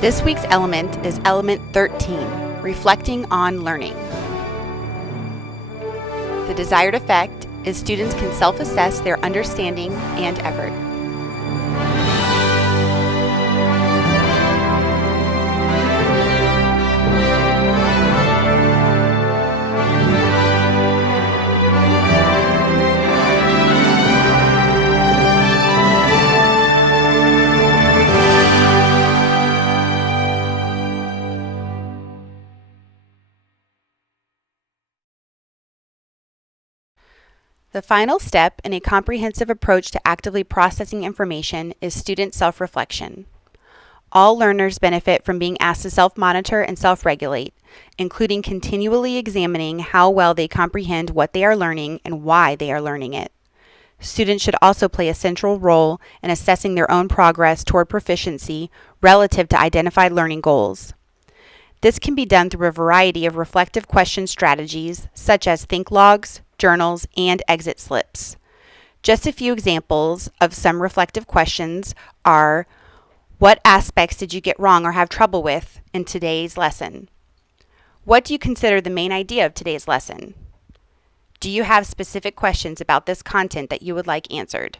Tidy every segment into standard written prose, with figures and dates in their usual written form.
This week's element is element 13, reflecting on learning. The desired effect is students can self-assess their understanding and effort. The final step in a comprehensive approach to actively processing information is student self-reflection. All learners benefit from being asked to self-monitor and self-regulate, including continually examining how well they comprehend what they are learning and why they are learning it. Students should also play a central role in assessing their own progress toward proficiency relative to identified learning goals. This can be done through a variety of reflective question strategies, such as think logs, journals, and exit slips. Just a few examples of some reflective questions are: what aspects did you get wrong or have trouble with in today's lesson? What do you consider the main idea of today's lesson? Do you have specific questions about this content that you would like answered?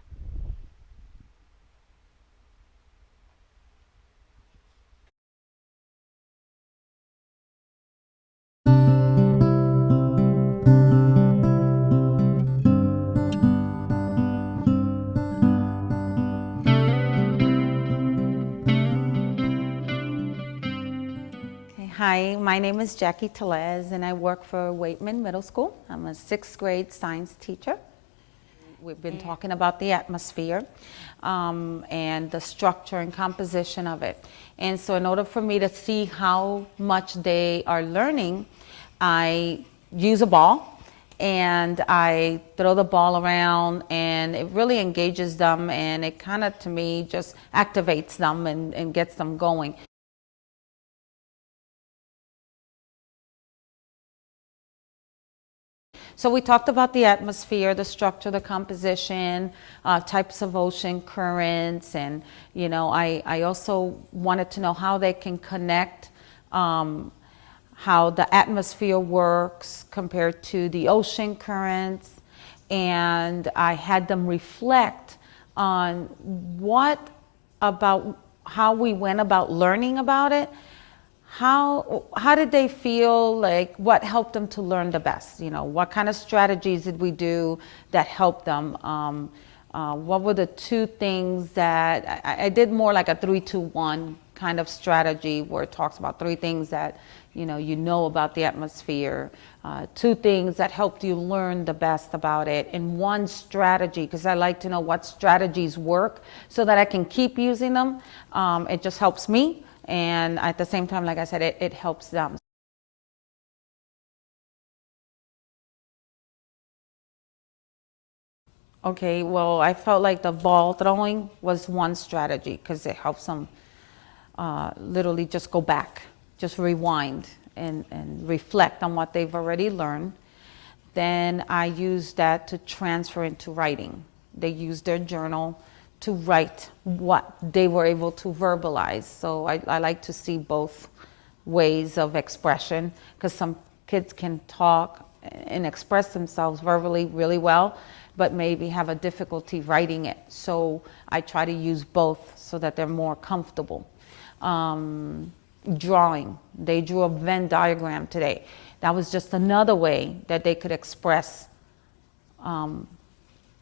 Hi, my name is Jackie Telez and I work for Waitman Middle School. I'm a 6th grade science teacher. We've been talking about the atmosphere and the structure and composition of it. And so in order for me to see how much they are learning, I use a ball and I throw the ball around, and it really engages them, and it kind of, to me, just activates them and gets them going. So we talked about the atmosphere, the structure, the composition, types of ocean currents, and I also wanted to know how they can connect how the atmosphere works compared to the ocean currents, and I had them reflect on what about how we went about learning about it. How did they feel? Like, what helped them to learn the best? What kind of strategies did we do that helped them? What were the 2 things that I did more like a 3-2-1 kind of strategy, where it talks about 3 things that you know about the atmosphere, 2 things that helped you learn the best about it, and 1 strategy, because I like to know what strategies work so that I can keep using them. It just helps me. And at the same time, like I said, it helps them. Okay, well, I felt like the ball throwing was 1 strategy, because it helps them literally just go back, just rewind and reflect on what they've already learned. Then I used that to transfer into writing. They used their journal to write what they were able to verbalize. So I like to see both ways of expression, because some kids can talk and express themselves verbally really well, but maybe have a difficulty writing it. So I try to use both so that they're more comfortable. Drawing. They drew a Venn diagram today. That was just another way that they could express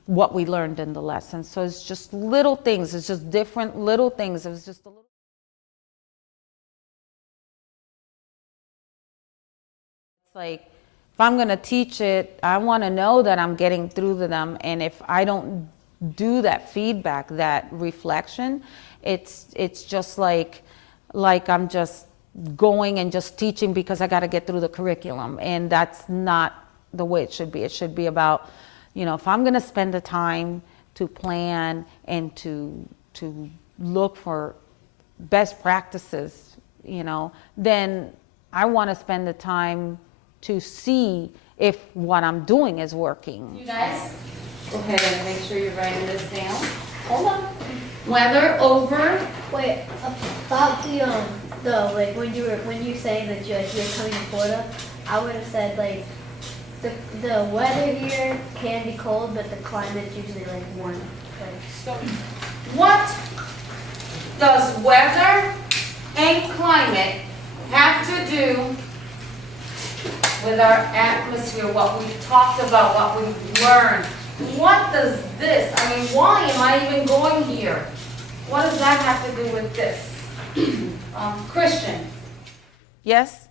what we learned in the lesson. So it's just little things. It's just different little things. It was just a little. It's like, if I'm going to teach it, I want to know that I'm getting through to them. And if I don't do that feedback, that reflection, it's just like I'm just going and just teaching because I got to get through the curriculum. And that's not the way it should be. It should be about, if I'm going to spend the time to plan and to look for best practices, then I want to spend the time to see if what I'm doing is working. You guys, go ahead and make sure you're writing this down. Hold on. Weather over. Wait, about the like when you saying that you're coming to Florida, I would have said like the weather here can be cold, but the climate's usually like warm. Like, So, what does weather and climate have to do with our atmosphere, what we've talked about, what we've learned? What does this, I mean, why am I even going here? What does that have to do with this? Christian? Yes?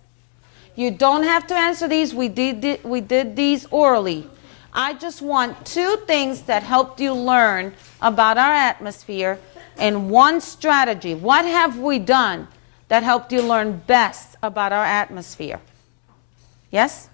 You don't have to answer these. We did these orally. I just want 2 things that helped you learn about our atmosphere and 1 strategy. What have we done that helped you learn best about our atmosphere? Yes?